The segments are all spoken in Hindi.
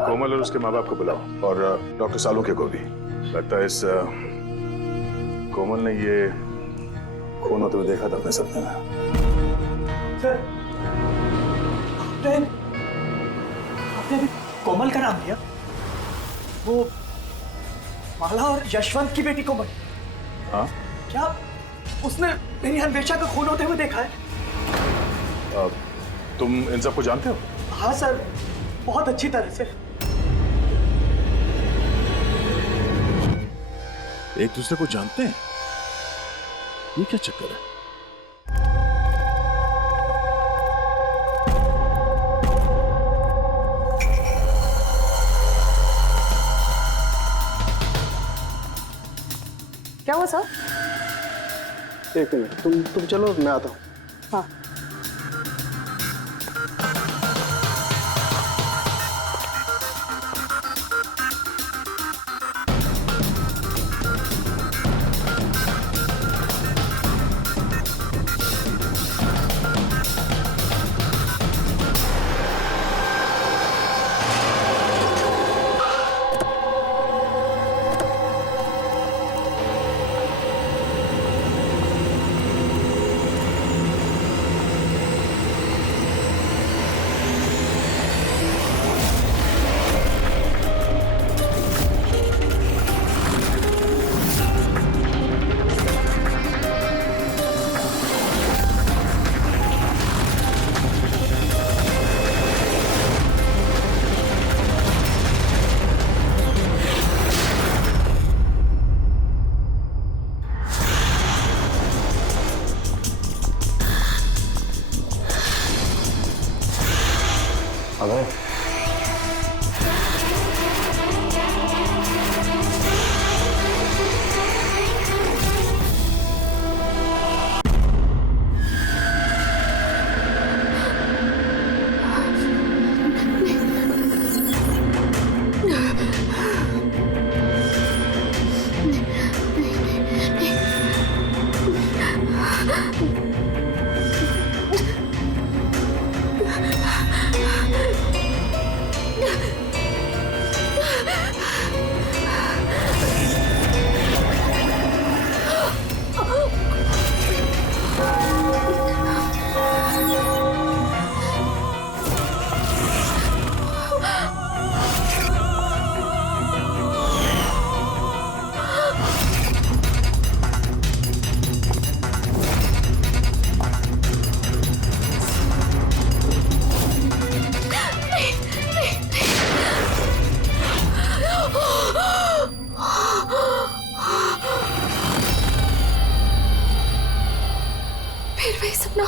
कोमल और उसके माँ बाप को बुलाओ और डॉक्टर सालुंखे को भी। लगता है इस कोमल ने ये खून होते हुए देखा था अपने सपने में। सर, आपने अभी कोमल का नाम लिया? वो माला और यशवंत की बेटी कोमल? हाँ? क्या उसने मेरी अन्वेषा का खून होते हुए देखा है? तुम इन सबको जानते हो? हाँ सर, बहुत अच्छी तरह से। एक दूसरे को जानते हैं? ये क्या चक्कर है? क्या हुआ सर? एक मिनट, तुम चलो, मैं आता हूँ। हाँ। अबे फिर वही सपना।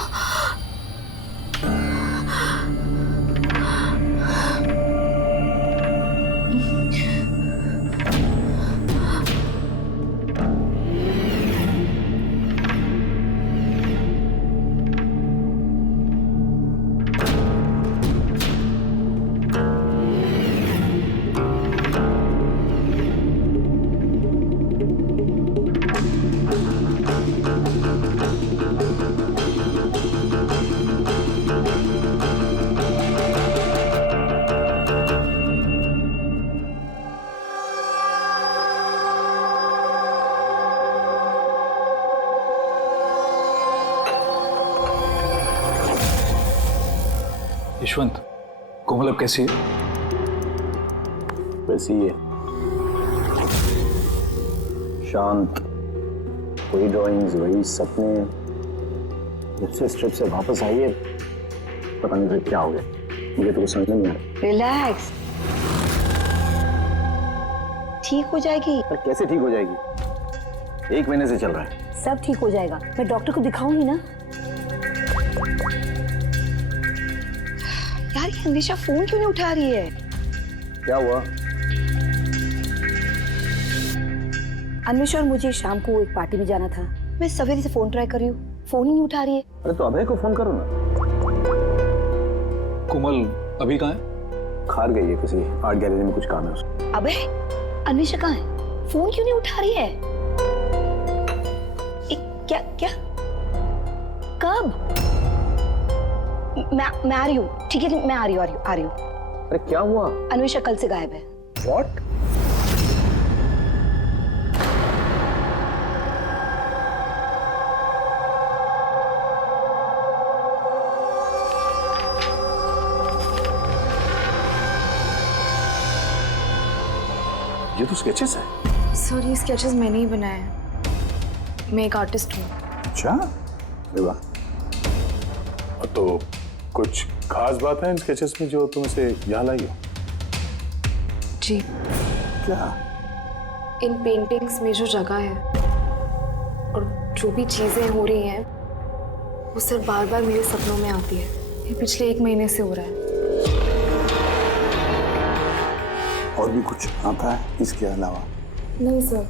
यशवंत, कोमल अब कैसी है? वैसी ही है, शांत, वही ड्राइंग्स, वही सपने। जब से इस ट्रिप से वापस आई है, पता नहीं फिर क्या हो गया, मुझे तो कुछ समझ नहीं आ रहा। रिलैक्स, ठीक हो जाएगी। पर कैसे ठीक हो जाएगी? 1 महीने से चल रहा है। सब ठीक हो जाएगा, मैं डॉक्टर को दिखाऊंगी ना। यार ये अन्वेषा फोन क्यों नहीं उठा रही है? क्या हुआ? अन्वेषा और मुझे शाम को एक पार्टी में जाना था। मैं सवेरे से फोन ट्राई कर रही हूँ, फोन ही नहीं उठा रही है। अरे तो अभय को फोन करो ना। कोमल अभी कहाँ है? खार गई है, किसी आर्ट गैलरी में कुछ काम है उसको। अबे अन्वेषा कहाँ है? फोन क्यों नहीं उठा रही है? क्या क्या कब? मैं आ रही हूँ, ठीक है, मैं आ रही हूँ। अरे क्या हुआ? अन्वेषा कल से गायब है। व्हाट? ये तो स्केचेस है। सर ये स्केचेस मैंने ही बनाए हैं। मैं एक आर्टिस्ट हूँ। अच्छा, अरे वाह। तो कुछ खास बात है इन स्केचेस में जो तुम इसे यहाँ लाई हो? जी, क्या? इन पेंटिंग्स में जो जगह है और जो भी चीजें हो रही हैं वो सर बार बार मेरे सपनों में आती है। ये पिछले 1 महीने से हो रहा है। और भी कुछ आता है इसके अलावा? नहीं सर,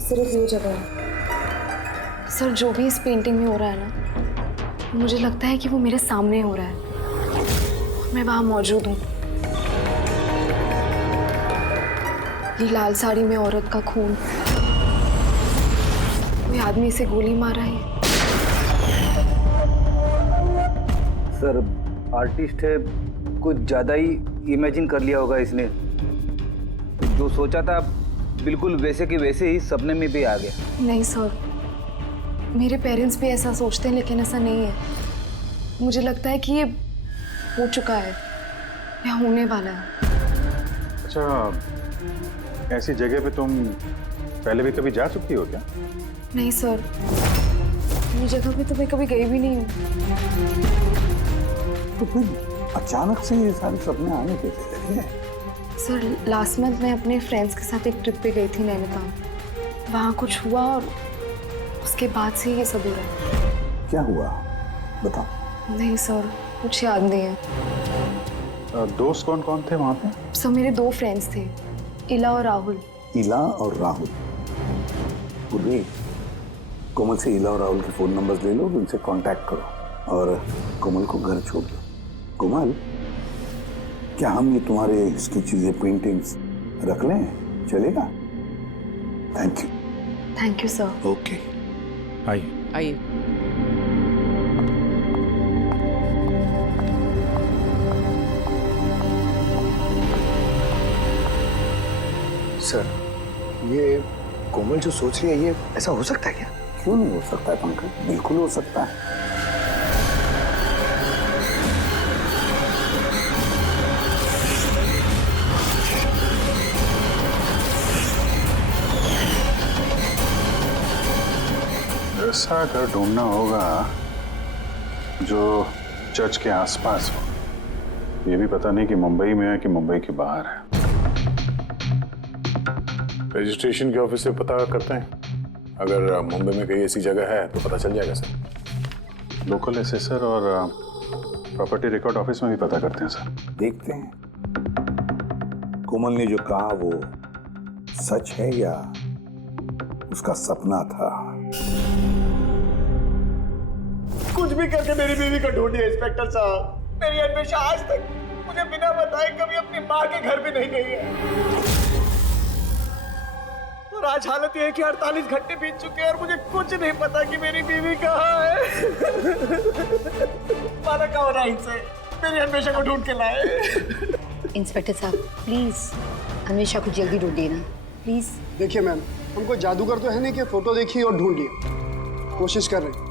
सिर्फ ये जगह है। सर जो भी इस पेंटिंग में हो रहा है ना, मुझे लगता है कि वो मेरे सामने हो रहा है। मैं वहाँ मौजूद हूँ। ये लाल साड़ी में औरत का खून, कोई आदमी इसे गोली मार रहा है। सर आर्टिस्ट है, कुछ ज़्यादा ही इमेजिन कर लिया होगा इसने। जो सोचा था बिल्कुल वैसे के वैसे ही सपने में भी आ गया। नहीं सर, मेरे पेरेंट्स भी ऐसा सोचते हैं लेकिन ऐसा नहीं है। मुझे लगता है कि ये हो चुका है या होने वाला है। अच्छा, ऐसी जगह पे तुम पहले भी कभी जा चुकी हो क्या? नहीं सर, ये जगह पे तो मैं कभी गई भी नहीं हूँ। तो फिर अचानक से ये सारे सपने आने कैसे लगे? सर लास्ट मंथ मैं अपने फ्रेंड्स के साथ एक ट्रिप पे गई थी नैनीताल। वहाँ कुछ हुआ और उसके बाद से ये सब हो रहा है। क्या हुआ बताओ। नहीं सर, कुछ याद नहीं है। दोस्त कौन कौन थे वहाँ पे? सर मेरे 2 फ्रेंड्स थे, इला और राहुल। इला और राहुल? पूर्वी, कोमल से इला और राहुल के फोन नंबर्स ले लो, उनसे कांटेक्ट करो और कोमल को घर छोड़ दो। कोमल, क्या हम ये तुम्हारे इसकी चीजें, पेंटिंग्स रख लें? चलेगा? Thank you. Thank you sir. Okay, आइए। आइए। सर, ये कोमल जो सोच रही है, ये ऐसा हो सकता है क्या? क्यों नहीं हो सकता है पंकज? बिल्कुल हो सकता है। ऐसा घर ढूंढना होगा जो चर्च के आसपास हो। ये भी पता नहीं कि मुंबई में है कि मुंबई के बाहर है। रजिस्ट्रेशन के ऑफिस से पता करते हैं। अगर मुंबई में कहीं ऐसी जगह है तो पता चल जाएगा सर। लोकल एसेसर और प्रॉपर्टी रिकॉर्ड ऑफिस में भी पता करते हैं सर। देखते हैं कोमल ने जो कहा वो सच है या उसका सपना था। कुछ भी करके मेरी बीवी को ढूंढिए इंस्पेक्टर साहब। मेरी अन्वेषा आज तक मुझे बिना बताए कभी अपनी माँ के घर भी नहीं गई है। और आज हालत ये है कि 48 घंटे बीत चुके हैं और मुझे कुछ नहीं पता कि मेरी बीवी कहाँ है। माना कहाँ हो रहा है इनसे? मेरी अन्वेषा को ढूंढ के लाए। इंस्पेक्टर साहब प्लीज अन्वेषा को जल्दी ढूंढिए ना प्लीज। देखिए मैम, हमको जादूगर तो है नहीं कि फोटो देखी और ढूंढ लिया। कोशिश कर रहे हैं।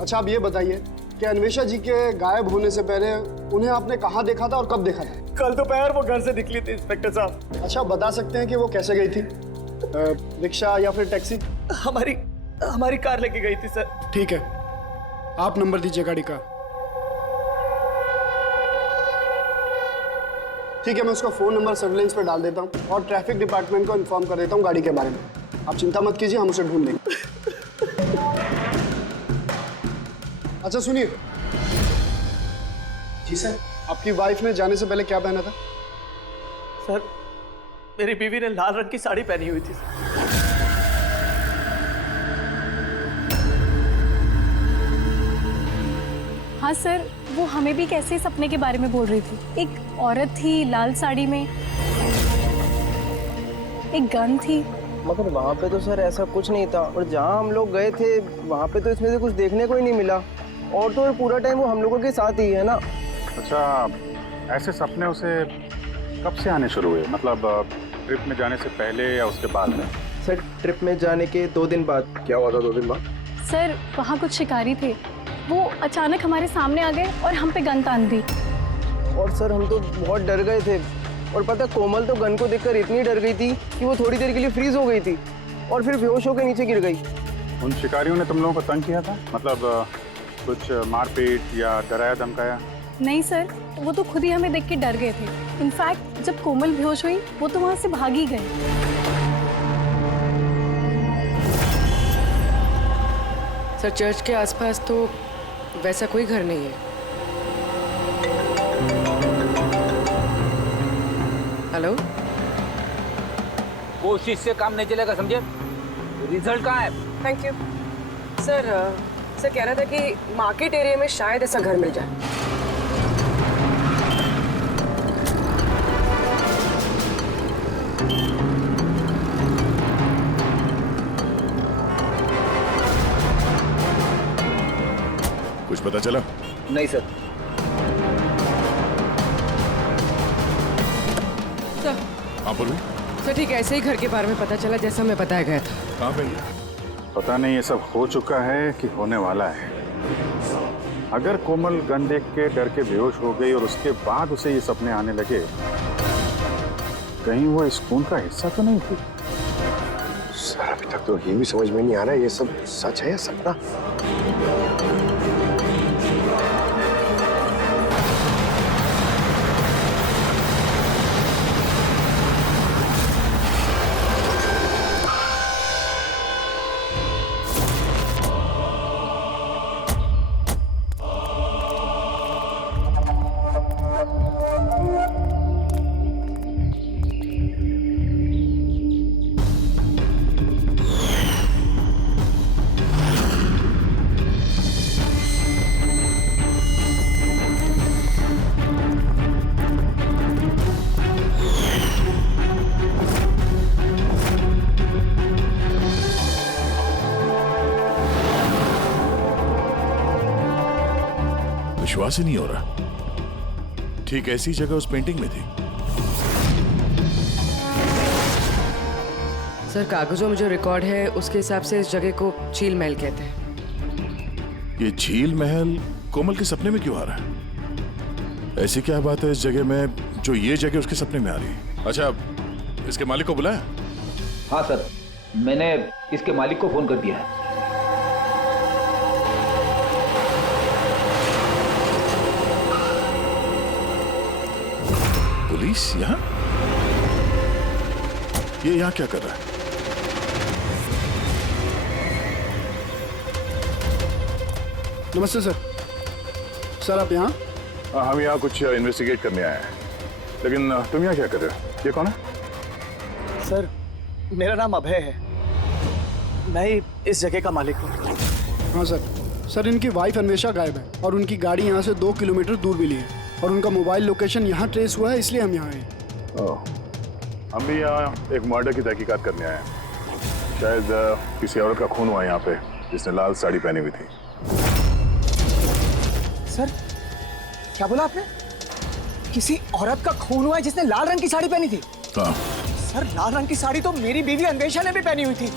अच्छा आप ये बताइए कि अन्वेषा जी के गायब होने से पहले उन्हें आपने कहाँ देखा था और कब देखा था? कल दोपहर वो घर से निकली थी इंस्पेक्टर साहब। अच्छा बता सकते हैं कि वो कैसे गई थी? रिक्शा या फिर टैक्सी? हमारी कार लेके गई थी सर। ठीक है, आप नंबर दीजिए गाड़ी का। ठीक है, मैं उसका फोन नंबर सर्विलेंस पे डाल देता हूँ और ट्रैफिक डिपार्टमेंट को इन्फॉर्म कर देता हूँ गाड़ी के बारे में। आप चिंता मत कीजिए, हम उसे ढूंढ लेंगे। अच्छा सुनिए। जी सर। आपकी वाइफ ने जाने से पहले क्या पहना था? सर मेरी बीवी ने लाल रंग की साड़ी पहनी हुई थी। हाँ सर, वो हमें भी कैसे सपने के बारे में बोल रही थी। एक औरत थी लाल साड़ी में, एक गन थी। मगर वहाँ पे तो सर ऐसा कुछ नहीं था और जहाँ हम लोग गए थे वहाँ पे तो इसमें से कुछ देखने को ही नहीं मिला। और तो पूरा टाइम वो हम लोगों के साथ ही है ना। अच्छा, ऐसे सपने उसे कब से आने शुरू हुए? मतलब ट्रिप में जाने से पहले या उसके बाद में? सर ट्रिप में जाने के 2 दिन बाद। क्या हुआ था 2 दिन बाद? सर वहाँ कुछ शिकारी थे, वो अचानक हमारे सामने आ गए और हम पे गन तान दी। और सर हम तो बहुत डर गए थे, और पता कोमल तो गन को देखकर इतनी डर गई थी कि वो थोड़ी देर के लिए फ्रीज हो गई थी और फिर बेहोश होकर नीचे गिर गई। उन शिकारियों ने तुम लोगों को तंग किया था? मतलब कुछ मारपीट या डराया धमकाया? नहीं सर, वो तो खुद ही हमें देख के डर गए थे। इनफैक्ट जब कोमल बेहोश हुई वो तो वहाँ से भाग ही गए। सर चर्च के आसपास तो वैसा कोई घर नहीं है। हेलो, कोशिश से काम नहीं चलेगा, समझे? रिजल्ट कहाँ है? Thank you sir. सर कह रहा था कि मार्केट एरिया में शायद ऐसा घर मिल जाए। कुछ पता चला? नहीं सर। सर हाँ बोलो। सर ठीक ऐसे ही घर के बारे में पता चला जैसा हमें बताया गया था। कहाँ पे? पता नहीं, ये सब हो चुका है कि होने वाला है। अगर कोमल गन देख के डर के बेहोश हो गई और उसके बाद उसे ये सपने आने लगे, कहीं वो इस खून का हिस्सा तो नहीं थी? सर अभी तक तो ये भी समझ में नहीं आ रहा है ये सब सच है या सपना। विश्वास ही नहीं हो रहा। ठीक ऐसी जगह उस पेंटिंग में थी। सर कागजों में जो रिकॉर्ड है उसके हिसाब से इस जगह को झील महल कहते हैं। ये झील महल कोमल के सपने में क्यों आ रहा है? ऐसी क्या बात है इस जगह में जो ये जगह उसके सपने में आ रही है? अच्छा, इसके मालिक को बुलाया? हाँ सर, मैंने इसके मालिक को फोन कर दिया है। पुलिस यहाँ? ये यहाँ क्या कर रहा है? नमस्ते सर। सर आप यहाँ? हम यहाँ कुछ इन्वेस्टिगेट करने आए हैं, लेकिन तुम यहाँ क्या कर रहे हो? ये कौन है? सर मेरा नाम अभय है, मैं ही इस जगह का मालिक हूँ। हाँ सर। सर इनकी वाइफ अन्वेषा गायब है और उनकी गाड़ी यहाँ से 2 किलोमीटर दूर मिली है और उनका मोबाइल लोकेशन यहाँ ट्रेस हुआ है, इसलिए हम यहाँ आए। हम भी यहाँ एक मर्डर की तहकीकात करने आए हैं। शायद किसी औरत का खून हुआ यहाँ पे जिसने लाल साड़ी पहनी हुई थी। सर क्या बोला आपने? किसी औरत का खून हुआ है जिसने लाल रंग की साड़ी पहनी थी? हाँ। सर लाल रंग की साड़ी तो मेरी बीवी अन्वेषा ने भी पहनी हुई थी।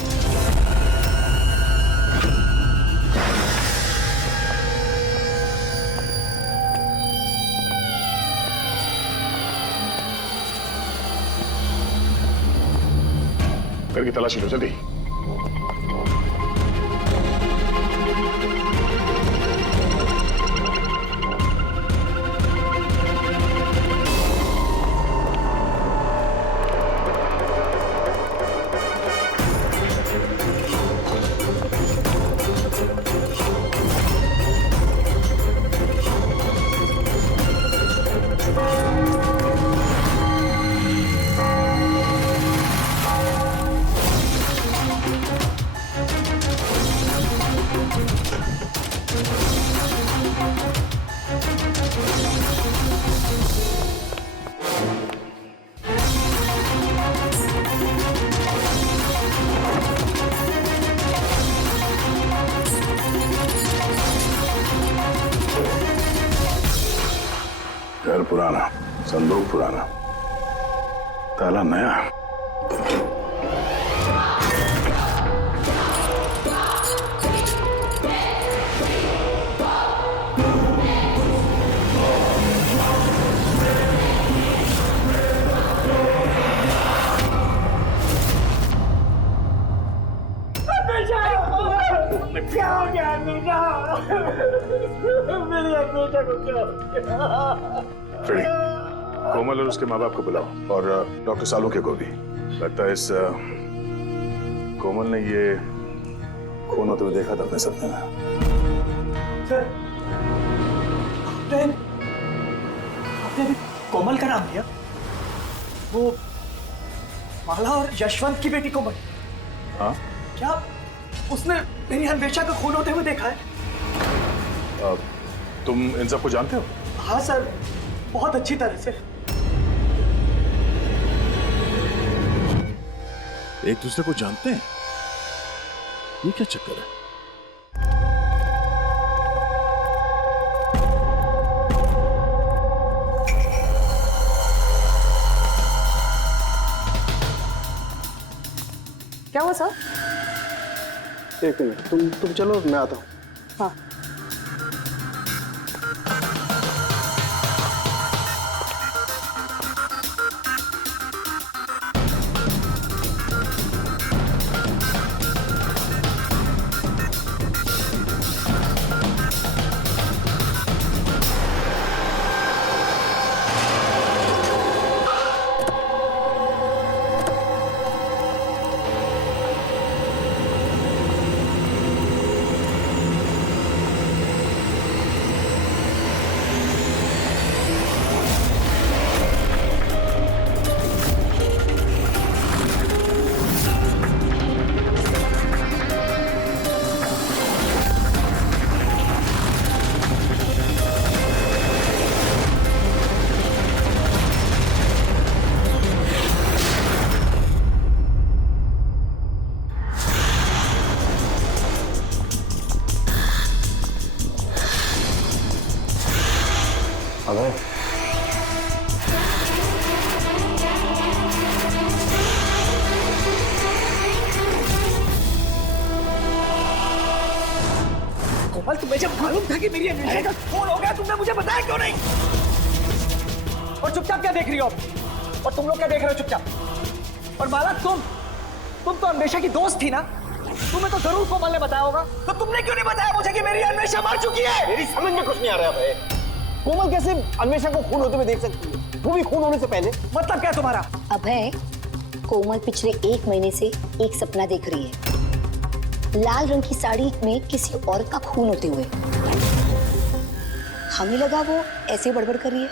करके तलाशी लो जल्दी। बंदूक पुराना, ताला नया। क्या हो गया अन्वेषा? मेरी अन्वेषा को क्या हो गया? फ्रेडी, कोमल और उसके माँ बाप को बुलाओ और डॉक्टर सालुंखे को भी। लगता है इस कोमल ने ये खून होते हुए देखा था अपने सपने में। सर, आपने अभी कोमल का नाम लिया? वो माला और यशवंत की बेटी कोमल? हाँ? क्या उसने मेरी अन्वेषा का खून होते हुए देखा है? तुम इन सबको जानते हो? हाँ सर, बहुत अच्छी तरह से। एक दूसरे को जानते हैं? ये क्या चक्कर है? क्या हुआ सर? एक मिनट, तुम चलो, मैं आता हूँ। हाँ। अबे कोमल, तुम्हें जब मालूम था कि मेरी अन्वेषा का खून हो गया, तुमने मुझे बताया क्यों नहीं? और चुपचाप क्या देख रही हो? और तुम लोग क्या देख रहे हो चुपचाप? और माला, तुम तो अन्वेषा की दोस्त थी ना? तुम्हें तो जरूर कोमल ने बताया होगा, तो तुमने क्यों नहीं बताया मुझे कि मेरी अन्वेषा मर चुकी है? मेरी समझ में कुछ नहीं आ रहा है। कोमल कैसे अन्वेषा को खून होते हुए देख सकती है, वो भी खून होने से पहले? मतलब क्या तुम्हारा? अभय, कोमल पिछले 1 महीने से एक सपना देख रही है, लाल रंग की साड़ी में किसी औरत का खून होते हुए। हमें लगा वो ऐसे बड़बड़ कर रही है।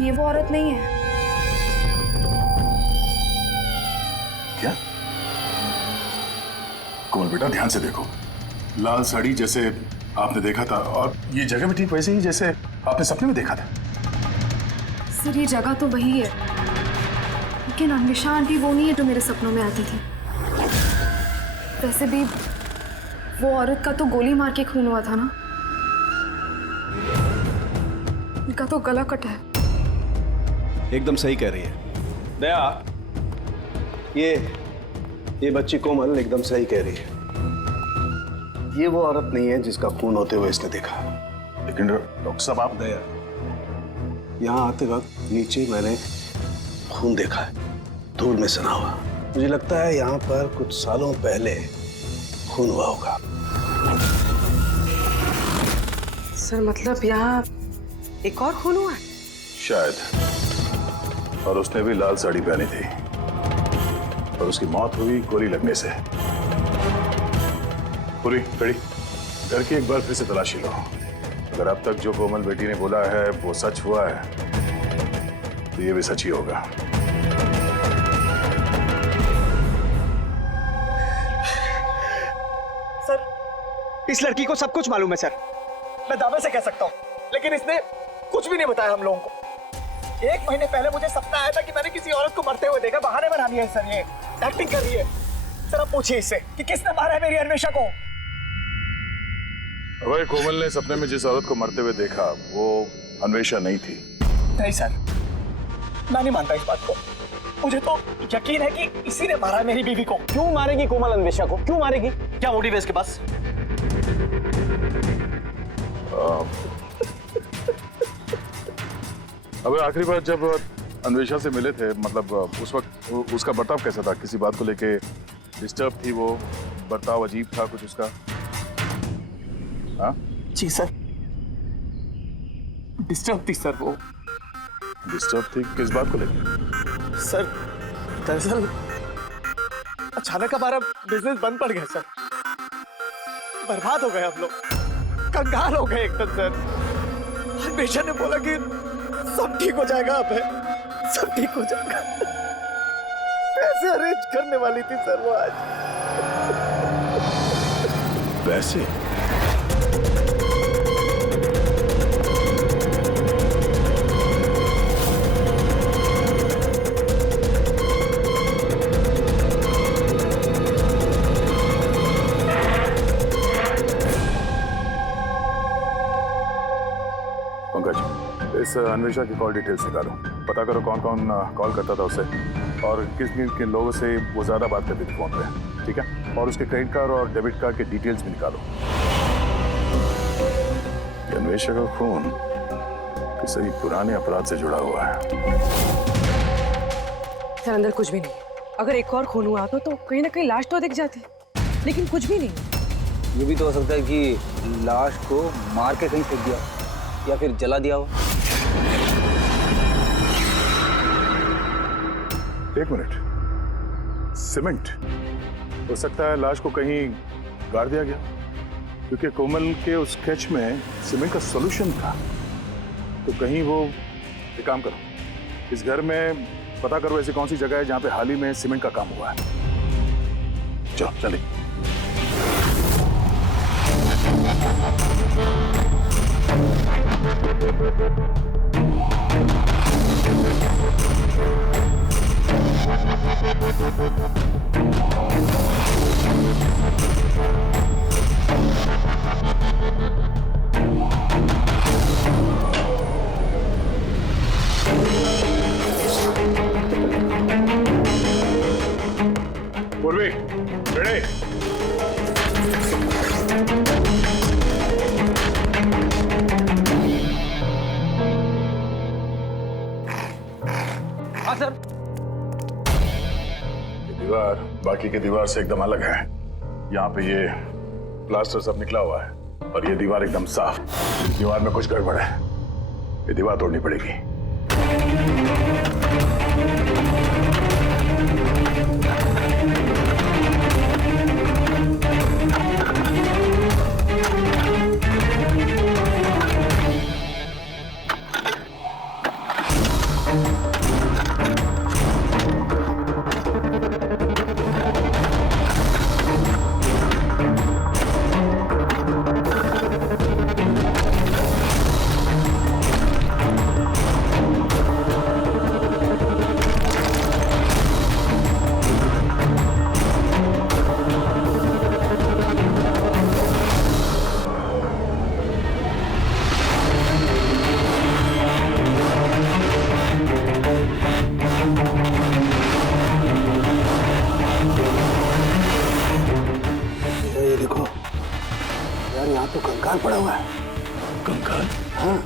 ये वो औरत नहीं है। क्या? कोमल बेटा, ध्यान से देखो। लाल साड़ी जैसे आपने देखा था, और ये जगह भी ठीक वैसे ही जैसे आपने सपने में देखा था। सर, ये जगह तो वही है, लेकिन अन्वेषा आंटी वो नहीं है जो मेरे सपनों में आती थी। वैसे भी वो औरत का तो गोली मार के खून हुआ था ना, इनका तो गला कटा है। एकदम सही कह रही है दया, ये बच्ची कोमल एकदम सही कह रही है। ये वो औरत नहीं है जिसका खून होते हुए इसने देखा। लेकिन डॉक्टर साहब, आप दया, यहाँ आते वक्त नीचे मैंने खून देखा है, धूल में सना हुआ। मुझे लगता है यहाँ पर कुछ सालों पहले खून हुआ होगा। सर, मतलब यहाँ एक और खून हुआ है? शायद। और उसने भी लाल साड़ी पहनी थी, और उसकी मौत हुई गोली लगने से। पूरी खड़ी घर की एक बार फिर से तलाशी लो। अगर अब तक जो कोमल बेटी ने बोला है वो सच हुआ है, तो ये भी सच ही होगा। सर, इस लड़की को सब कुछ मालूम है सर, मैं दावे से कह सकता हूँ, लेकिन इसने कुछ भी नहीं बताया हम लोगों को। 1 महीने पहले मुझे सपना आया था कि मैंने किसी औरत को मरते हुए देखा। बहाने बना रही है सर, ये एक्टिंग कर रही है। सर आप पूछिए इससे कि किसने मारा है मेरी अन्वेषा को। अभय, कोमल ने सपने में जिस औरत को मरते हुए देखा वो अन्वेषा नहीं थी। नहीं सर, मैं नहीं मानता इस बात को। मुझे तो यकीन है कि इसी ने मारा है मेरी बीवी को। क्यों मारेगी कोमल अन्वेषा को? क्यों मारेगी? क्या मोटिव है इसके पास? अबे आखिरी बार जब अन्वेषा से मिले थे, मतलब उस वक्त उसका बर्ताव कैसा था? किसी बात को लेके डिस्टर्ब थी वो? बर्ताव अजीब था कुछ उसका? हाँ जी सर, डिस्टर्ब थी सर वो। डिस्टर्ब थी किस बात को लेके? सर दरअसल अचानक हमारा बिजनेस बंद पड़ गया सर, बर्बाद हो गए हम लोग, कंगाल हो गए एकदम सर। अन्वेषा ने बोला कि सब ठीक हो जाएगा, अब है सब ठीक हो जाएगा। पैसे अरेंज करने वाली थी सर वो आज। पैसे? इस अन्वेषा की कॉल डिटेल्स निकालो, पता करो कौन कौन कॉल करता था उसे और किस किन लोगों से वो ज्यादा बात करती थी फोन पे, ठीक है? और उसके क्रेडिट कार्ड और डेबिट कार्ड के डिटेल्स भी निकालो। अन्वेषा का खून किसी पुराने अपराध से जुड़ा हुआ है। सर अंदर कुछ भी नहीं। अगर एक और खून हुआ तो कहीं ना कहीं लाश तो दिख जाती, लेकिन कुछ भी नहीं। ये भी तो हो सकता है कि लाश को मार के कहीं फेंक दिया या फिर जला दिया हो। 1 मिनट, सीमेंट? हो सकता है लाश को कहीं गाड़ दिया गया, क्योंकि कोमल के उस स्केच में सीमेंट का सॉल्यूशन था। तो कहीं वो एक काम करो, इस घर में पता करो ऐसी कौन सी जगह है जहां पे हाल ही में सीमेंट का काम हुआ है। चलो चलिए। पूर्वी, रेडी? हाँ सर। ये दीवार बाकी के दीवार से एकदम अलग है। यहाँ पे ये प्लास्टर सब निकला हुआ है और ये दीवार एकदम साफ। इस दीवार में कुछ गड़बड़ है, ये दीवार तोड़नी पड़ेगी। ये देखो यार, यहाँ तो कंकाल पड़ा हुआ है। कंकाल? हाँ।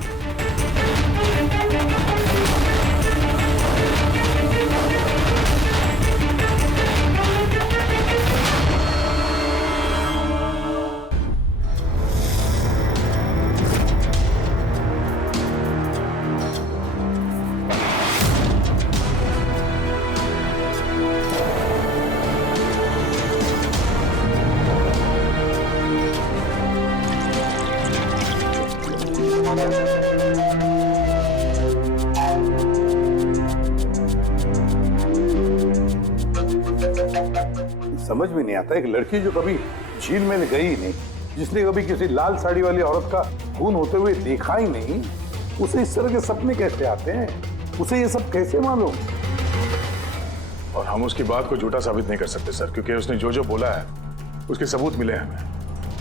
समझ में नहीं आता, एक लड़की जो कभी झील में गई ही नहीं, जिसने कभी किसी लाल साड़ी वाली औरत का खून होते हुए देखा ही नहीं, उसे इस तरह के सपने कैसे आते हैं? उसे ये सब कैसे मालूम? और हम उसकी बात को झूठा साबित नहीं कर सकते सर, क्योंकि उसने जो जो बोला है उसके सबूत मिले हमें।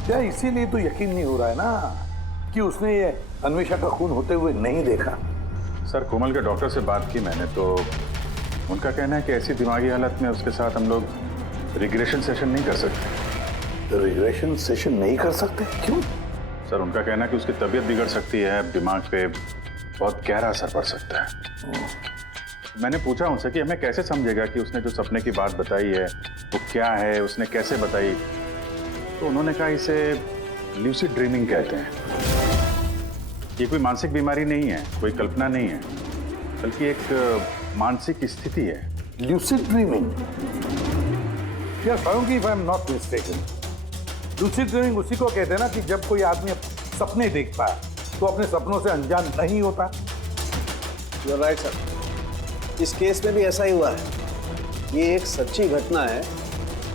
क्या इसीलिए तो यकीन नहीं हो रहा है ना कि उसने ये अन्वेषा का खून होते हुए नहीं देखा? सर, कोमल के डॉक्टर से बात की मैंने, तो उनका कहना है कि ऐसी दिमागी हालत में उसके साथ हम लोग रिग्रेशन सेशन नहीं कर सकते। तो रिग्रेशन सेशन नहीं कर सकते? क्यों? सर, उनका कहना है कि उसकी तबीयत बिगड़ सकती है, दिमाग पे बहुत गहरा असर पड़ सकता है। मैंने पूछा उनसे कि हमें कैसे समझेगा कि उसने जो सपने की बात बताई है वो क्या है, उसने कैसे बताई, तो उन्होंने कहा इसे ल्यूसिड ड्रीमिंग कहते हैं। ये कोई मानसिक बीमारी नहीं है, कोई कल्पना नहीं है, बल्कि एक मानसिक स्थिति है। Lucid dreaming? या सारंगी, if I am not mistaken, lucid dreaming उसी को कहते हैं ना कि जब कोई आदमी सपने देखता है तो अपने सपनों से अनजान नहीं होता। यू आर राइट सर, इस केस में भी ऐसा ही हुआ है। ये एक सच्ची घटना है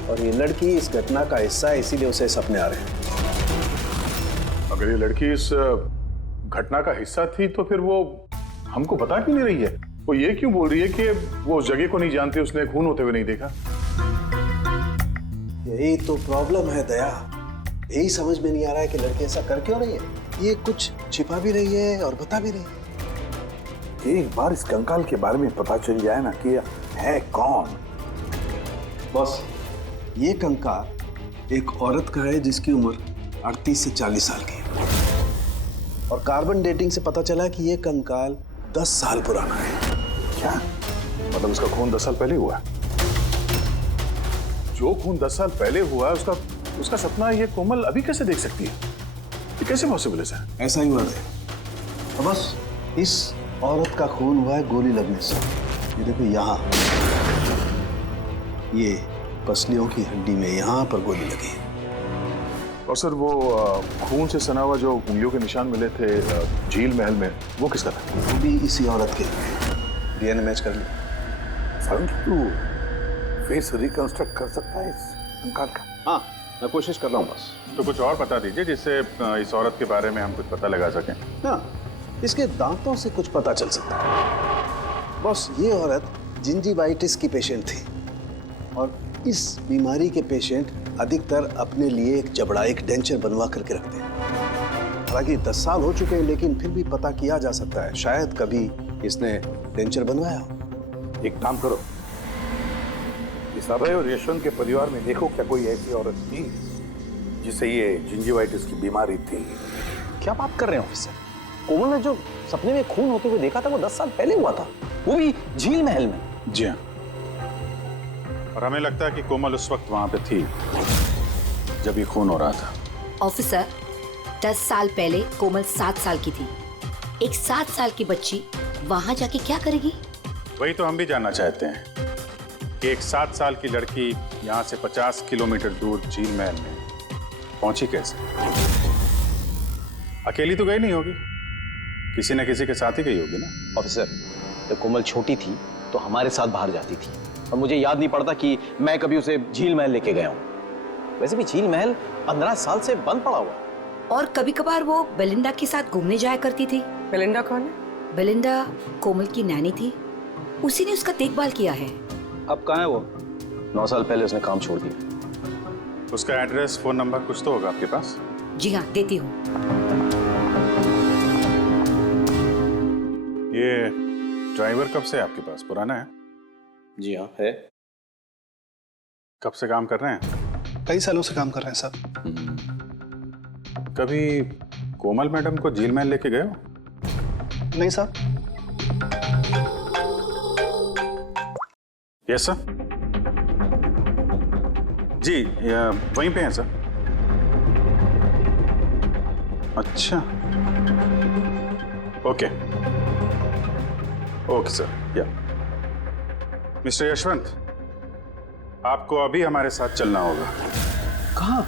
और ये लड़की इस घटना का हिस्सा है, इसीलिए उसे सपने आ रहे हैं। अगर ये लड़की इस घटना का हिस्सा थी तो फिर वो हमको बता क्यों नहीं रही है? वो ये क्यों बोल रही है कि वो उस जगह को नहीं जानती, उसने खून होते हुए नहीं देखा? यही तो प्रॉब्लम है दया, यही समझ में नहीं आ रहा है कि लड़की ऐसा कर क्यों रही है। ये कुछ छिपा भी रही है और बता भी रही है। एक बार इस कंकाल के बारे में पता चल जाए ना कि है कौन। बॉस, ये कंकाल एक औरत का है जिसकी उम्र 38 से 40 साल की है और कार्बन डेटिंग से पता चला कि ये कंकाल 10 साल पुराना है। क्या मतलब उसका खून 10 साल पहले हुआ है? जो खून 10 साल पहले हुआ है उसका सपना ये कोमल अभी कैसे देख सकती है? ये कैसे पॉसिबल है सर? ऐसा ही हुआ है। तो बस इस औरत का खून हुआ है गोली लगने से। ये देखो यहाँ, ये पसलियों की हड्डी में यहाँ पर गोली लगी। और सर वो खून से सना हुआ जो उंगलियों के निशान मिले थे झील महल में, वो किसका था? वो भी इसी औरत के। डीएनए मैच कर लिया। तू फेस रिकंस्ट्रक्ट कर सकता है इस कंकाल का? हाँ, मैं कोशिश कर रहा हूँ बस। तो कुछ और बता दीजिए जिससे इस औरत के बारे में हम कुछ पता लगा सकें। हाँ, इसके दांतों से कुछ पता चल सकता है। बस ये औरत जिंजीवाइटिस की पेशेंट थी और इस बीमारी के पेशेंट अधिकतर अपने लिए एक जबड़ा, एक डेंचर बनवा करके रखते हैं। हालांकि 10 साल हो चुके हैं लेकिन फिर भी पता किया जा सकता है, शायद कभी इसने डेंचर बनवाया हो। एक काम करो, इस अभय और यशवंत के परिवार में देखो क्या कोई ऐसी औरत थी जिसे ये जिंजीवाइटिस की बीमारी थी। क्या बात कर रहे हैं ऑफिसर? कोमल ने जो सपने में खून होते हुए देखा था वो 10 साल पहले हुआ था, वो भी झील महल में। जी हाँ, और हमें लगता है कि कोमल उस वक्त वहां पे थी जब ये खून हो रहा था। ऑफिसर, 10 साल पहले कोमल 7 साल की थी। एक 7 साल की बच्ची वहां जाके क्या करेगी? वही तो हम भी जानना चाहते हैं कि एक 7 साल की लड़की यहाँ से 50 किलोमीटर दूर झील महल में पहुंची कैसे? अकेली तो गई नहीं होगी, किसी न किसी के साथ ही गई होगी ना। ऑफिसर, जब कोमल छोटी थी तो हमारे साथ बाहर जाती थी और मुझे याद नहीं पड़ता कि मैं कभी उसे झील महल लेके गया हूँ। वैसे भी झील महल 15 साल से बंद पड़ा हुआ। और कभी कभार वो बेलिंडा के साथ घूमने जाया करती थी। बेलिंडा कौन है? बेलिंडा कोमल की नैनी थी, उसी ने उसका देखभाल किया है। अब कहाँ है वो? 9 साल पहले उसने काम छोड़ दिया। उसका एड्रेस, फोन नंबर कुछ तो होगा आपके पास? जी हाँ, देती हूँ। ये ड्राइवर कब से आपके पास? पुराना है? जी हाँ, है। कब से काम कर रहे हैं? कई सालों से काम कर रहे हैं साहब। कभी कोमल मैडम को झील महल लेके गए हो? नहीं साहब। Yes sir. जी, वहीं पे हैं सर। अच्छा, ओके ओके सर। या मिस्टर यशवंत, आपको अभी हमारे साथ चलना होगा। कहाँ?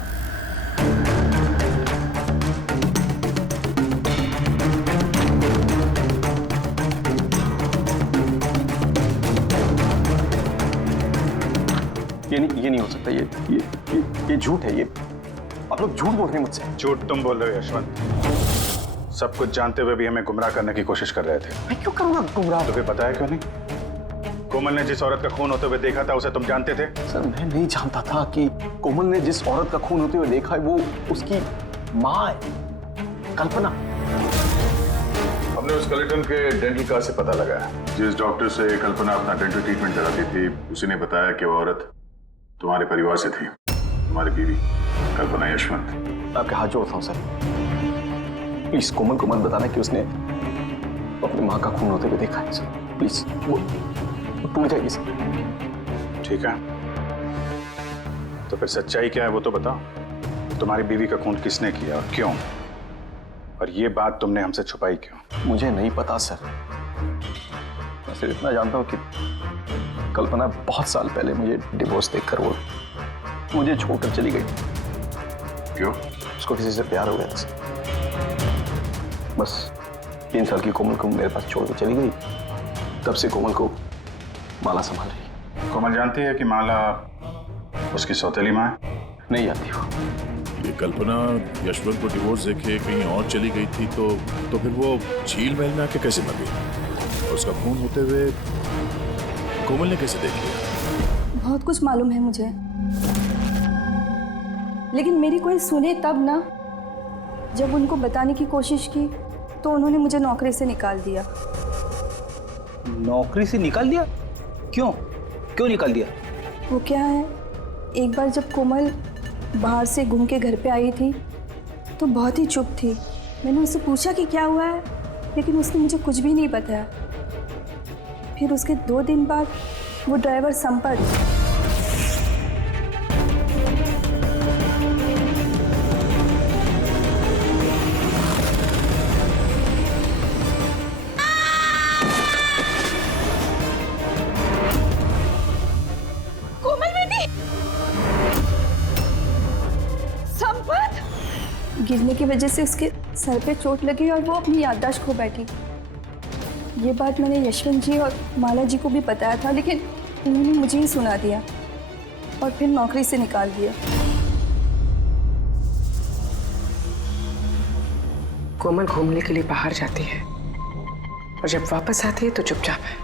ये नहीं हो सकता। ये झूठ है। ये आप लोग झूठ बोल रहे हैं मुझसे। झूठ तुम बोल रहे हो यशवंत। सब कुछ जानते हुए भी हमें गुमराह करने की कोशिश कर रहे थे। मैं क्यों करूंगा गुमराह? तुम्हें पता है क्यों नहीं? कोमल ने जिस औरत का खून होते हुए देखा था उसे तुम जानते थे? सर मैं नहीं जानता था कि कोमल ने जिस औरत का खून होते हुए देखा है वो उसकी माँ है, कल्पना। हमने उस कलेक्टर के डेंटल कार्ड से पता लगाया। जिस डॉक्टर से कल्पना अपना डेंटल ट्रीटमेंट कराती थी उसी ने बताया कि वो औरत तुम्हारे परिवार से थी, तुम्हारी बीवी कल्पना यशवंत। आपके हाथ जोड़ता हूँ सर, प्लीज कोमल को मत बताना कि उसने अपनी माँ का खून होते हुए देखा है सर। प्लीज वो टूट जाएगी सर। ठीक है, तो फिर सच्चाई क्या है वो तो बताओ। तुम्हारी बीवी का खून किसने किया और क्यों? और ये बात तुमने हमसे छुपाई क्यों? मुझे नहीं पता सर। मैं सिर्फ इतना जानता हूँ कि कल्पना बहुत साल पहले मुझे डिवोर्स देकर वो मुझे छोड़कर चली गई। क्यों? उसको किसी से प्यार हो गया था सर। बस 3 साल की कोमल को मेरे पास छोड़ के चली गई। तब से कोमल को माला संभाल रही। कोमल जानती है कि माला उसकी सौतेली माँ है? नहीं जानती हो। ये कल्पना यशवंत को डिवोर्स देके कहीं और चली गई थी तो फिर वो झील महल में आके कैसे मर गई? और उसका खून होते हुए कोमल ने कैसे देख लिया? बहुत कुछ मालूम है मुझे, लेकिन मेरी कोई सुने तब ना। जब उनको बताने की कोशिश की तो उन्होंने मुझे नौकरी से निकाल दिया। नौकरी से निकाल दिया? क्यों निकाल दिया? वो क्या है, एक बार जब कोमल बाहर से घूम के घर पे आई थी तो बहुत ही चुप थी। मैंने उससे पूछा कि क्या हुआ है, लेकिन उसने मुझे कुछ भी नहीं बताया। फिर उसके 2 दिन बाद वो ड्राइवर संपत गिरने की वजह से उसके सर पे चोट लगी और वो अपनी याददाश्त खो बैठी। ये बात मैंने यशवंत जी और माला जी को भी बताया था, लेकिन उन्होंने मुझे ही सुना दिया और फिर नौकरी से निकाल दिया। कोमल घूमने के लिए बाहर जाती है और जब वापस आती है तो चुपचाप है,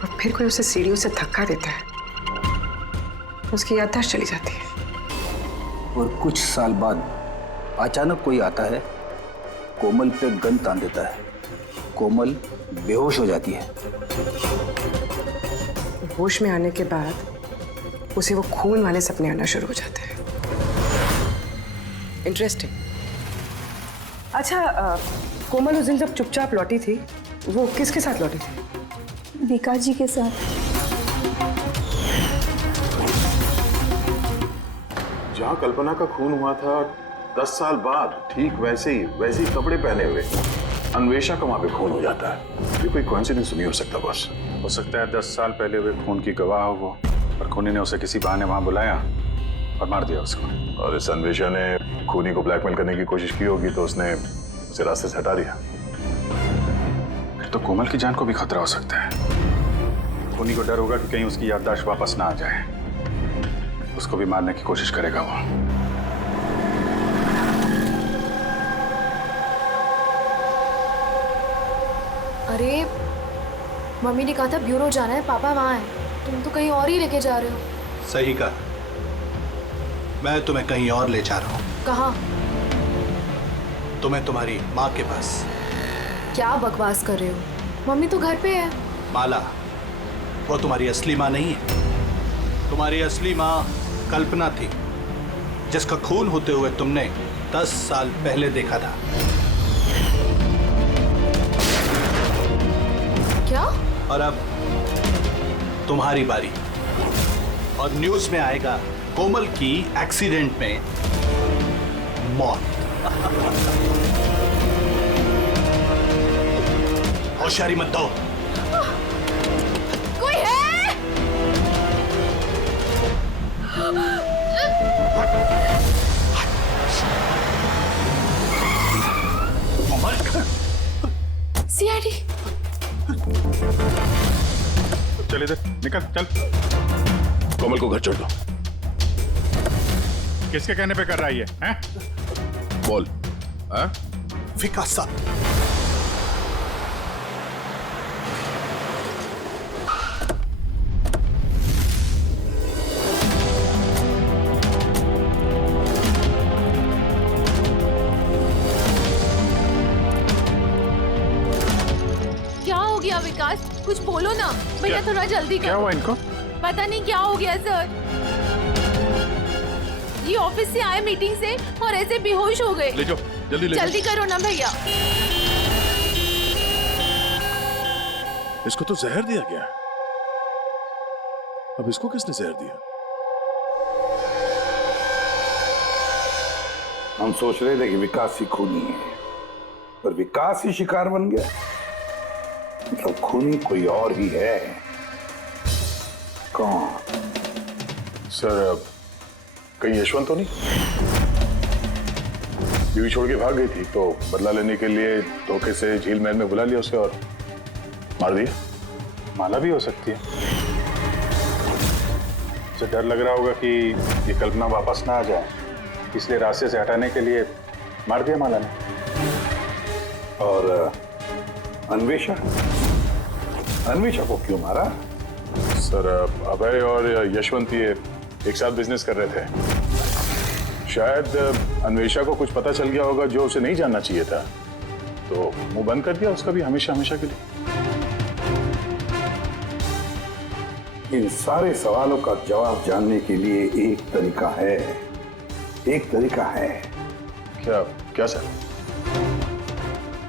और फिर कोई उसे सीढ़ियों से धक्का देता है, उसकी याददाश्त चली जाती है। और कुछ साल बाद अचानक कोई आता है, कोमल पे गन तान देता है, कोमल बेहोश हो जाती है। होश में आने के बाद उसे वो खून वाले सपने आना शुरू हो जाते हैं। इंटरेस्टिंग। अच्छा, कोमल उस दिन जब चुपचाप लौटी थी वो किसके साथ लौटी थी? विकास जी के साथ। जहाँ कल्पना का खून हुआ था 10 साल बाद ठीक वैसे ही कपड़े पहने हुए अन्वेषा का वहां पे खून हो जाता है। ये कोई कोइंसिडेंस नहीं हो सकता बॉस। हो सकता है 10 साल पहले हुए खून की गवाह हो वो, और खूनी ने उसे किसी बहाने वहां बुलाया और मार दिया उसको। और इस अन्वेषा ने खूनी को ब्लैकमेल करने की कोशिश की होगी तो उसने उसे रास्ते से हटा दिया। फिर तो कोमल की जान को भी खतरा हो सकता है। खूनी को डर होगा कि कहीं उसकी याददाश्त वापस ना आ जाए, उसको भी मारने की कोशिश करेगा वो। अरे मम्मी ने कहा था ब्यूरो जाना है, पापा वहाँ है, तुम तो कहीं और ही लेके जा रहे हो। सही कहा, मैं तुम्हें कहीं और ले जा रहा हूँ। कहाँ? तुम्हें तुम्हारी माँ के पास। क्या बकवास कर रहे हो? मम्मी तो घर पे है। माला, वो तुम्हारी असली माँ नहीं है। तुम्हारी असली माँ कल्पना थी, जिसका खून होते हुए तुमने 10 साल पहले देखा था। क्या? और अब तुम्हारी बारी, और न्यूज़ में आएगा कोमल की एक्सीडेंट में मौत। होशियारी मत दो। कोई है? सीआईडी। चल इधर निकल, चल। कोमल को घर छोड़ दो। किसके कहने पे कर रहा है ये? हैं? बोल। हाँ? विकास साहब, क्या हो गया विकास? कुछ बोलो ना भैया, थोड़ा जल्दी क्या करो। हुआ इनको? पता नहीं क्या हो गया सर, ये ऑफिस से आए मीटिंग से और ऐसे बेहोश हो गए। ले जाओ, जल्दी ले जाओ। जल्दी करो ना भैया। इसको तो जहर दिया गया। अब इसको किसने जहर दिया? हम सोच रहे थे कि विकास ही खूनी है, पर विकास ही शिकार बन गया। मतलब खूनी कोई और ही है। कौन? सर, कहीं यशवंत तो नहीं? बीवी छोड़ के भाग गई थी तो बदला लेने के लिए धोखे से झील महल में बुला लिया उसे और मार दिया। माला भी हो सकती है। उसे डर लग रहा होगा कि ये कल्पना वापस ना आ जाए, इसलिए रास्ते से हटाने के लिए मार दिया माला ने। और अन्वेषा? अन्वेषा को क्यों मारा? सर, अभय और यशवंत ये एक साथ बिजनेस कर रहे थे। शायद अन्वेषा को कुछ पता चल गया होगा जो उसे नहीं जानना चाहिए था, तो मुंह बंद कर दिया उसका भी हमेशा हमेशा के लिए। इन सारे सवालों का जवाब जानने के लिए एक तरीका है। एक तरीका है। क्या? क्या सर?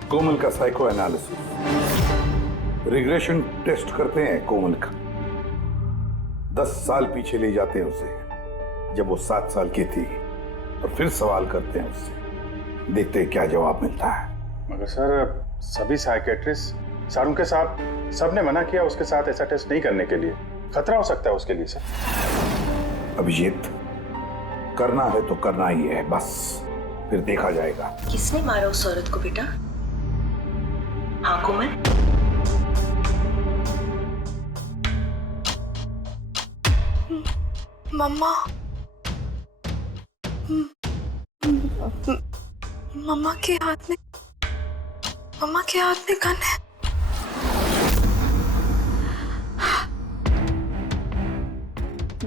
कोमल का साइको एनालिसिस। रिग्रेशन टेस्ट करते हैं कोमल का। 10 साल पीछे ले जाते हैं उसे, जब वो 7 साल की थी, और फिर सवाल करते हैं उससे। देखते हैं क्या जवाब मिलता है। मगर सर, सभी साइकेट्रिस्ट सर उनके साथ सबने मना किया उसके साथ ऐसा टेस्ट नहीं करने के लिए। खतरा हो सकता है उसके लिए सर। अभिजीत, करना है तो करना ही है, बस फिर देखा जाएगा। किसने मारा उस औरत को बेटा? हाँ कोमल? मम्मा, मम्मा के हाथ में गन है।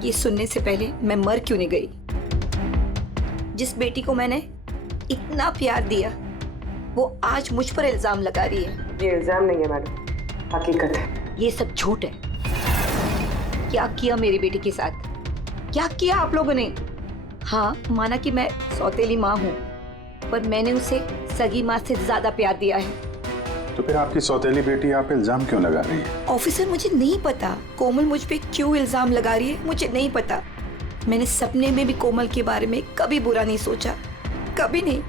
ये सुनने से पहले मैं मर क्यों नहीं गई? जिस बेटी को मैंने इतना प्यार दिया, वो आज मुझ पर इल्जाम लगा रही है। ये इल्जाम नहीं है मैडम, हकीकत है। ये सब झूठ है। क्या किया मेरी बेटी के साथ? क्या किया आप लोगों ने? हाँ, माना कि मैं सौतेली माँ हूँ, पर मैंने उसे सगी माँ से ज्यादा प्यार दिया है। तो फिर आपकी सौतेली बेटी आप पे इल्जाम क्यों लगा रही है? ऑफिसर, मुझे नहीं पता कोमल मुझ पे क्यों इल्जाम लगा रही है, मुझे नहीं पता। मैंने सपने में भी कोमल के बारे में कभी बुरा नहीं सोचा, कभी नहीं।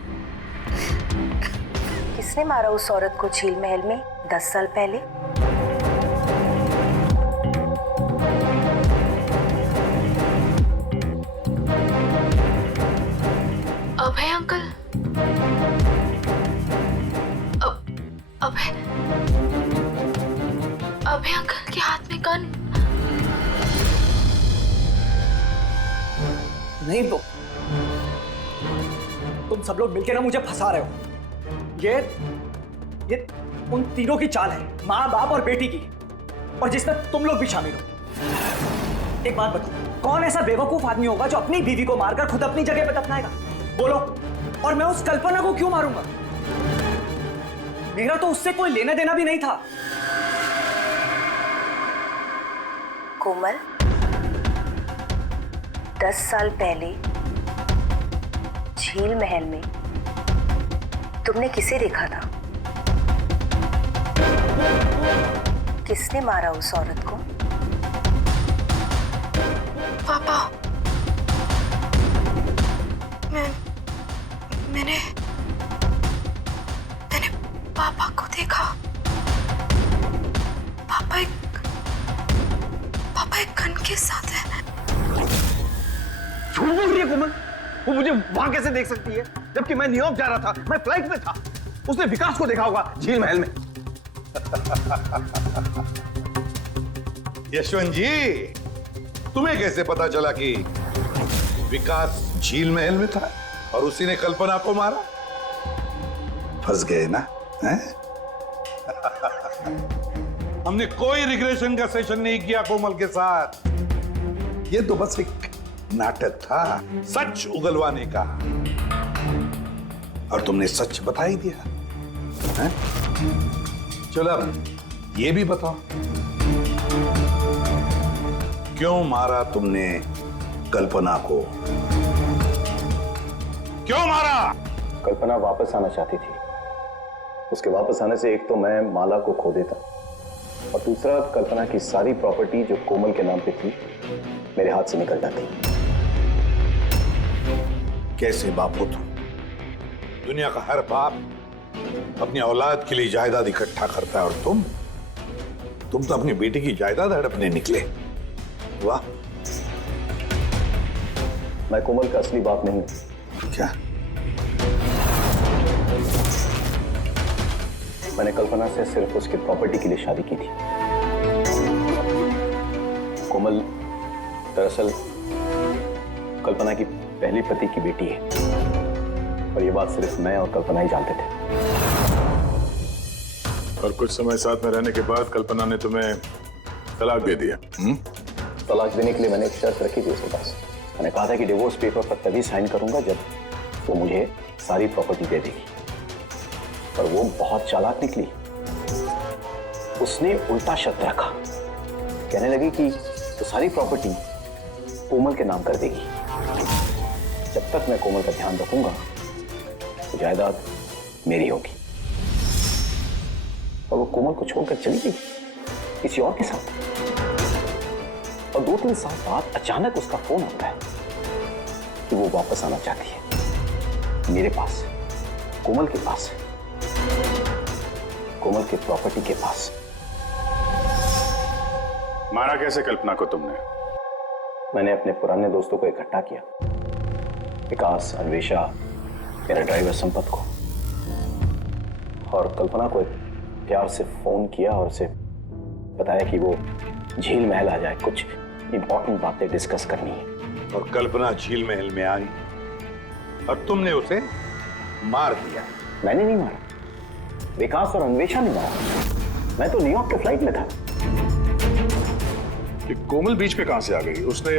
किसने मारा उस औरत को झील महल में 10 साल पहले? अभय अंकल। अभय अंकल के हाथ में गन। नहीं तो तुम सब लोग मिलकर ना मुझे फंसा रहे हो। ये उन तीनों की चाल है, माँ, बाप और बेटी की, और जिसमें तुम लोग भी शामिल हो। एक बात बताओ, कौन ऐसा बेवकूफ आदमी होगा जो अपनी बीवी को मारकर खुद अपनी जगह पर दफनाएगा? बोलो। और मैं उस कल्पना को क्यों मारूंगा? मेरा तो उससे कोई लेना देना भी नहीं था। कोमल, 10 साल पहले झील महल में तुमने किसे देखा था? किसने मारा उस औरत को? पापा। मैंने पापा को देखा। पापा एक गन के साथ है। झूठ बोल रही है कोमल। वो मुझे वहां कैसे देख सकती है, जबकि मैं न्यूयॉर्क जा रहा था, मैं फ्लाइट में था। उसने विकास को देखा होगा झील महल में। यशवंत जी, तुम्हें कैसे पता चला कि विकास झील महल में था और उसी ने कल्पना को मारा? फंस गए ना, हैं? हमने कोई रिग्रेशन का सेशन नहीं किया कोमल के साथ। ये तो बस एक नाटक था सच उगलवाने का, और तुमने सच बता ही दिया, हैं? चलो अब ये भी बताओ, क्यों मारा तुमने कल्पना को? क्यों मारा? कल्पना वापस आना चाहती थी। उसके वापस आने से एक तो मैं माला को खो देता, और दूसरा कल्पना की सारी प्रॉपर्टी जो कोमल के नाम पे थी मेरे हाथ से निकल जाती। कैसे बाप हो तुम? दुनिया का हर बाप अपनी औलाद के लिए जायदाद इकट्ठा करता है, और तुम तो अपनी बेटी की जायदाद हड़पने निकले। वाह! मैं कोमल का असली बाप नहीं हूं। क्या? मैंने कल्पना से सिर्फ उसके प्रॉपर्टी के लिए शादी की थी। कोमल दरअसल कल्पना की पहली पति की बेटी है, और ये बात सिर्फ मैं और कल्पना ही जानते थे। और कुछ समय साथ में रहने के बाद कल्पना ने तुम्हें तलाक दे दिया? तलाक देने के लिए मैंने एक शर्त रखी थी उसके पास। मैंने कहा था कि डिवोर्स पेपर पर तभी साइन करूंगा जब वो मुझे सारी प्रॉपर्टी दे देगी। पर वो बहुत चालाक निकली। उसने उल्टा शर्त रखा, कहने लगी कि तो सारी प्रॉपर्टी कोमल के नाम कर देगी। जब तक मैं कोमल का ध्यान रखूंगा तो जायदाद मेरी होगी। और वो कोमल को छोड़कर चली गई किसी और के साथ। और 2-3 साल बाद अचानक उसका फोन आता है कि वो वापस आना चाहती है मेरे पास, कोमल के पास, कोमल के प्रॉपर्टी के पास। मारा कैसे कल्पना को तुमने? मैंने अपने पुराने दोस्तों को इकट्ठा किया, विकास, अन्वेषा, मेरा ड्राइवर संपत को, और कल्पना को प्यार से फोन किया और उसे बताया कि वो झील महल आ जाए, कुछ इंपॉर्टेंट बातें डिस्कस करनी है। और कल्पना झील महल में आई और तुमने उसे मार दिया? मैंने नहीं मारा, विकास और अन्वेषा ने मारा। मैं तो न्यूयॉर्क के फ्लाइट में था। कि कोमल बीच पे कहां से आ गई? उसने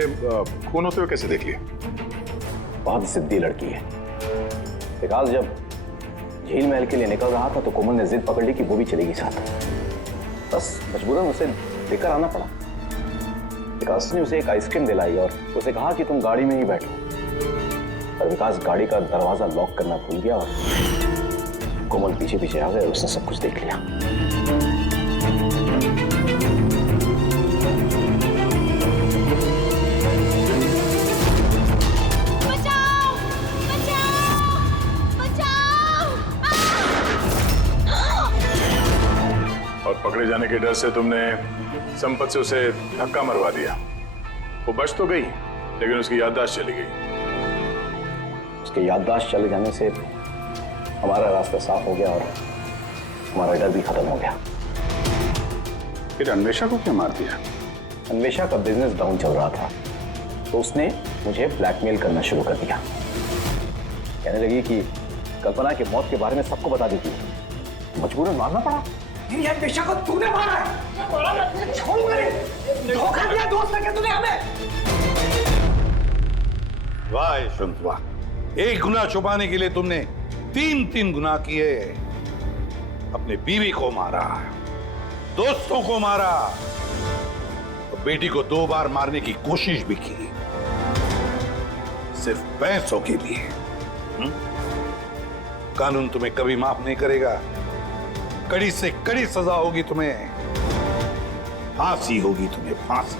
खून होते हुए कैसे देख लिया? बहुत जिद्दी लड़की है। विकास जब झील महल के लिए निकल रहा था तो कोमल ने जिद पकड़ ली कि वो भी चलेगी साथ। बस मजबूरन उसे लेकर आना पड़ा। विकास ने उसे एक आइसक्रीम दिलाई और उसे कहा कि तुम गाड़ी में ही बैठो। पर विकास गाड़ी का दरवाजा लॉक करना भूल गया और कोमल पीछे पीछे आ गए और उसने सब कुछ देख लिया। और पकड़े जाने के डर से तुमने संपत से उसे धक्का मरवा दिया। वो बच तो गई लेकिन उसकी याददाश्त चली गई। उसके याददाश्त चले जाने से हमारा रास्ता साफ हो गया और हमारा डर भी खत्म हो गया। फिर अन्वेषा को क्यों मार दिया? अन्वेषा का बिजनेस डाउन चल रहा था तो उसने मुझे ब्लैकमेल करना शुरू कर दिया। कहने लगी कि कल्पना की मौत के बारे में सबको बता दी थी। मजबूरन मारना पड़ा। मेरी अन्वेषा को तूने मारा है। छोड़ूंगा नहीं। धोखा दिया दोस्त ने तूने हमें। वाह यशवंत वाह, एक गुनाह छुपाने के लिए तुमने 3 गुनाह किए। अपने बीवी को मारा, दोस्तों को मारा, और बेटी को 2 बार मारने की कोशिश भी की, सिर्फ पैसों के लिए। कानून तुम्हें कभी माफ नहीं करेगा। कड़ी से कड़ी सजा होगी तुम्हें, फांसी होगी तुम्हें, फांसी।